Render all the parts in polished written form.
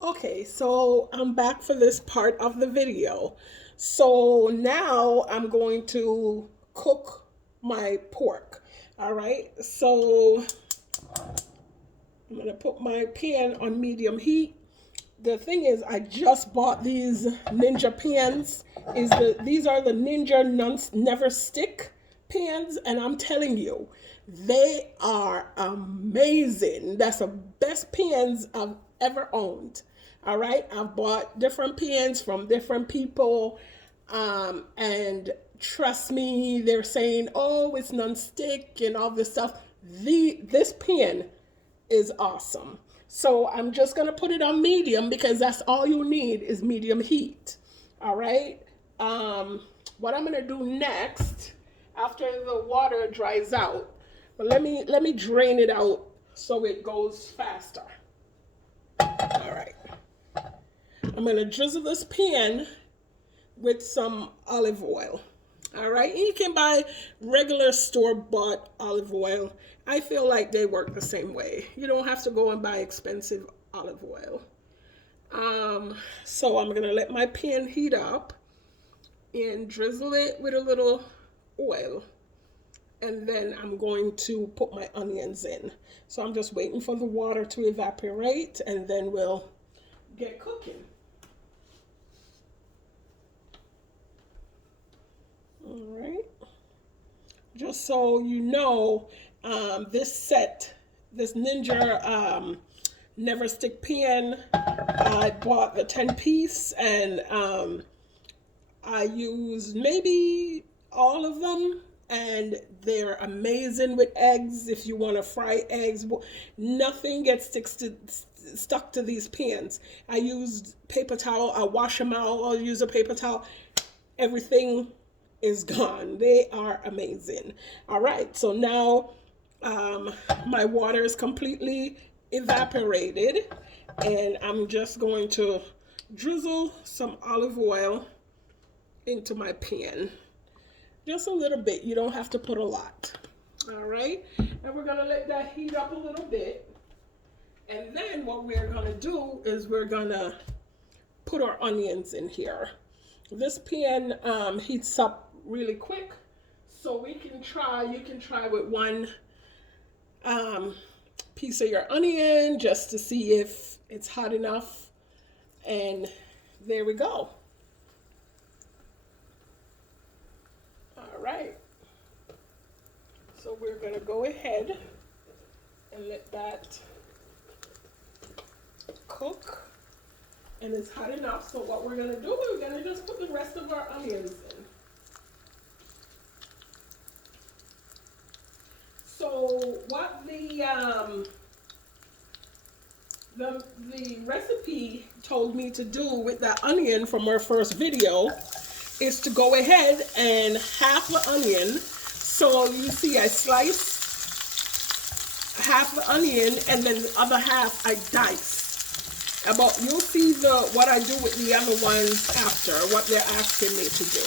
Okay, so I'm back for this part of the video. So now I'm going to cook my pork. All right, so I'm gonna put my pan on medium heat. The thing is, I just bought these Ninja pans. These are the Ninja Never Stick pans, and I'm telling you, they are amazing. That's the best pans I've ever owned. All right, I've bought different pans from different people, and trust me, they're saying, "Oh, it's non-stick and all this stuff." This pan is awesome. So I'm just gonna put it on medium because that's all you need is medium heat. All right. Um, what I'm gonna do next, after the water dries out, but let me drain it out so it goes faster. All right. I'm gonna drizzle this pan with some olive oil. All right, and you can buy regular store bought olive oil. I feel like they work the same way. You don't have to go and buy expensive olive oil. So I'm gonna let my pan heat up and drizzle it with a little oil, and then I'm going to put my onions in. So I'm just waiting for the water to evaporate, and then we'll get cooking. All right. Just so you know, this Ninja Never Stick Pan, I bought the 10 piece, and I used maybe all of them, and they're amazing with eggs. If you want to fry eggs, nothing gets stuck to these pans. I used paper towel. I wash them out. I'll use a paper towel. Everything is gone. They are amazing. All right, so now um, my water is completely evaporated, and I'm just going to drizzle some olive oil into my pan. Just a little bit. You don't have to put a lot. All right, and we're gonna let that heat up a little bit, and then what we're gonna do is we're gonna put our onions in here. This pan heats up really quick, so you can try with one um, piece of your onion just to see if it's hot enough. And there we go. All right. So we're going to go ahead and let that cook. And it's hot enough. So what we're going to do, we're going to just put the rest of our onions in. So what the recipe told me to do with that onion from our first video is to go ahead and half the onion. So you see, I slice half the onion, and then the other half I dice. About you'll see what I do with the other ones after what they're asking me to do.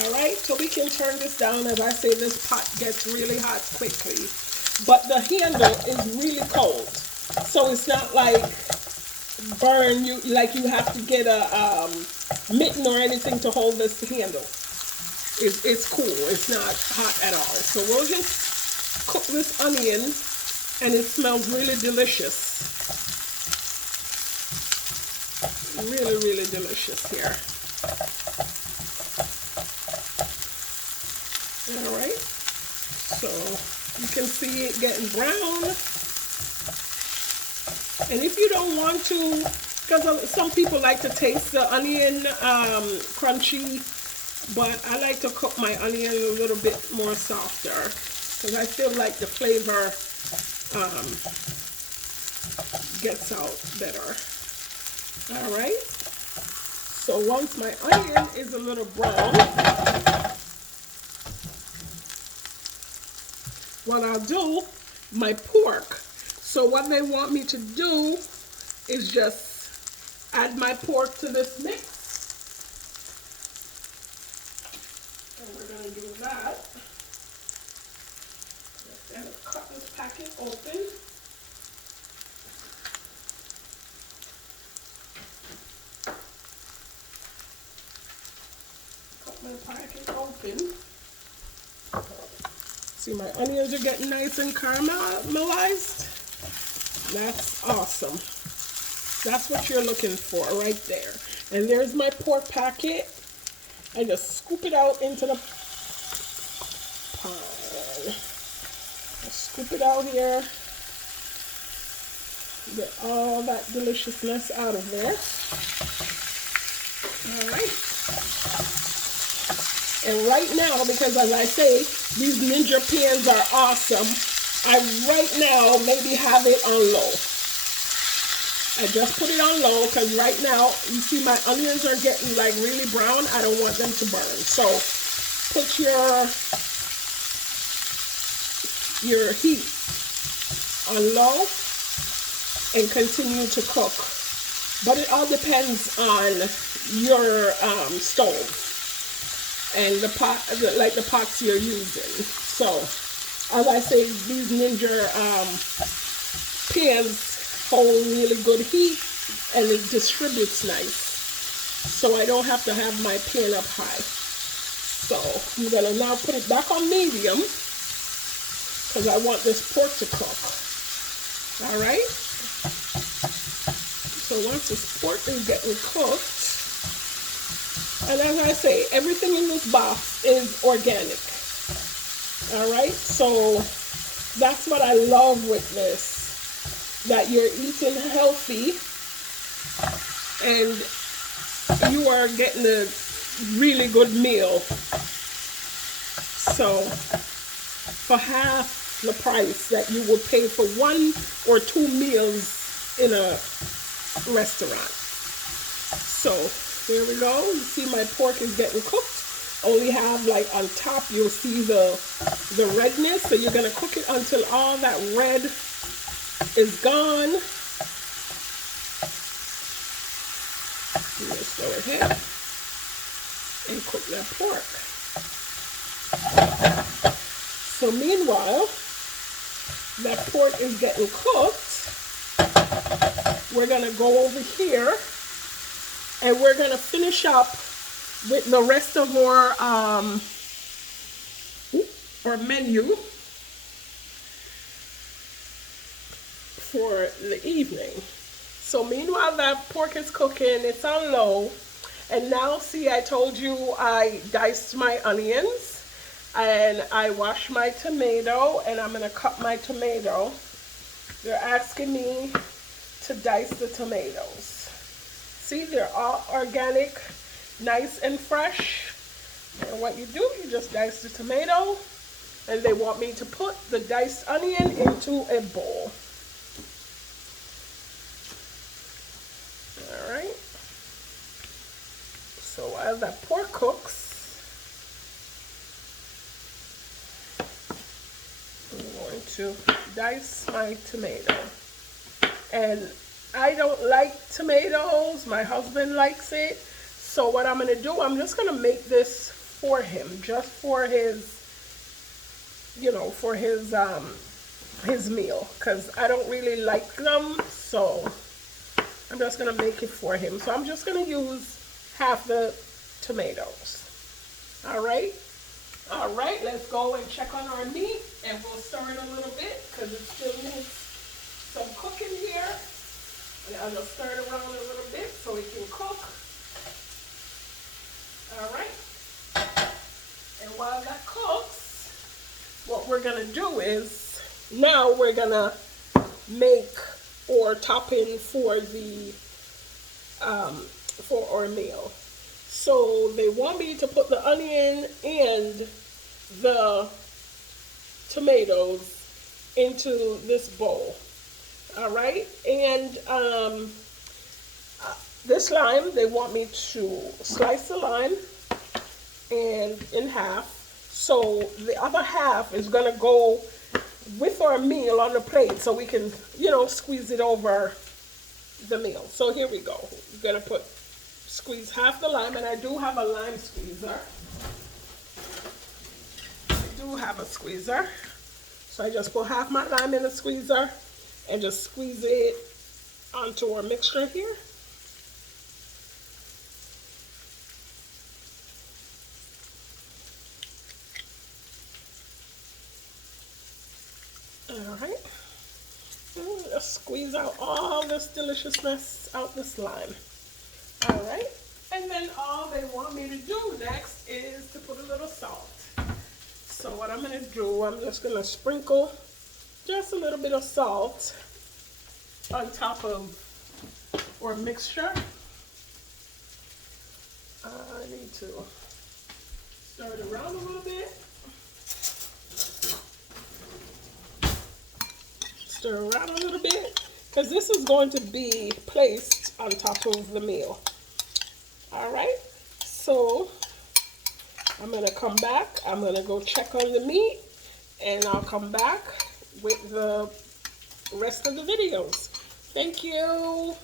All right, so we can turn this down. As I say, this pot gets really hot quickly, but the handle is really cold, so it's not like burn you like you have to get a mitten or anything to hold this handle. It's cool. It's not hot at all. So we'll just cook this onion, and it smells really delicious. Really, really delicious here. All right. So you can see it getting brown. And if you don't want to, because some people like to taste the onion crunchy, but I like to cook my onion a little bit more softer because I feel like the flavor gets out better. All right. So once my onion is a little brown, what I'll do, my pork. So what they want me to do is just add my pork to this mix. And we're going to do that. I'm going to cut this packet open. the packet open. See, my onions are getting nice and caramelized. That's awesome. That's what you're looking for right there. And there's my pork packet. I just scoop it out into the pan. Scoop it out here. Get all that deliciousness out of there. All right. And right now, because as I say, these Ninja pans are awesome, I right now maybe have it on low. I just put it on low because right now, you see my onions are getting like really brown. I don't want them to burn. So put your heat on low and continue to cook. But it all depends on your stove and the pot, like the pots you're using. So as I say, these Ninja pans hold really good heat and it distributes nice. So I don't have to have my pan up high. So I'm gonna now put it back on medium because I want this pork to cook. All right. So once this pork is getting cooked, and as I say, everything in this box is organic. All right. So that's what I love with this, that you're eating healthy and you are getting a really good meal. So for half the price that you would pay for 1 or 2 meals in a restaurant. So there we go. You see my pork is getting cooked. Only have like on top you'll see the redness. So you're gonna cook it until all that red is gone. Let's go ahead and cook that pork. So meanwhile, that pork is getting cooked. We're gonna go over here and we're gonna finish up with the rest of our menu for the evening. So meanwhile that pork is cooking, it's on low. And now see, I told you I diced my onions and I washed my tomato and I'm gonna cut my tomato. They're asking me to dice the tomatoes. See, they're all organic, nice and fresh. And what you do, you just dice the tomato and they want me to put the diced onion into a bowl. All right. So while that pork cooks, I'm going to dice my tomato. And I don't like tomatoes. My husband likes it. So what I'm going to do, I'm just going to make this for him, just for his, you know, for his meal, because I don't really like them. So I'm just going to make it for him. So I'm just going to use half the tomatoes. All right. All right. Let's go and check on our meat, and we'll stir it a little bit because it still needs some cooking here. And I'll just stir it around a little bit so it can cook. All right. And while that cooks, what we're gonna do is now we're gonna make our topping for the for our meal. So they want me to put the onion and the tomatoes into this bowl. All right, and this lime, they want me to slice the lime and in half. So the other half is gonna go with our meal on the plate so we can, you know, squeeze it over the meal. So here we go. We're gonna squeeze half the lime, and I do have a lime squeezer. I do have a squeezer. So I just put half my lime in the squeezer and just squeeze it onto our mixture here. squeeze out all this deliciousness out the slime. All right, and then all they want me to do next is to put a little salt. So what I'm gonna do, I'm just gonna sprinkle just a little bit of salt on top of our mixture. I need to stir it around a little bit. Stir around a little bit, because this is going to be placed on top of the meal. All right, so I'm gonna come back. I'm gonna go check on the meat, and I'll come back with the rest of the videos. Thank you.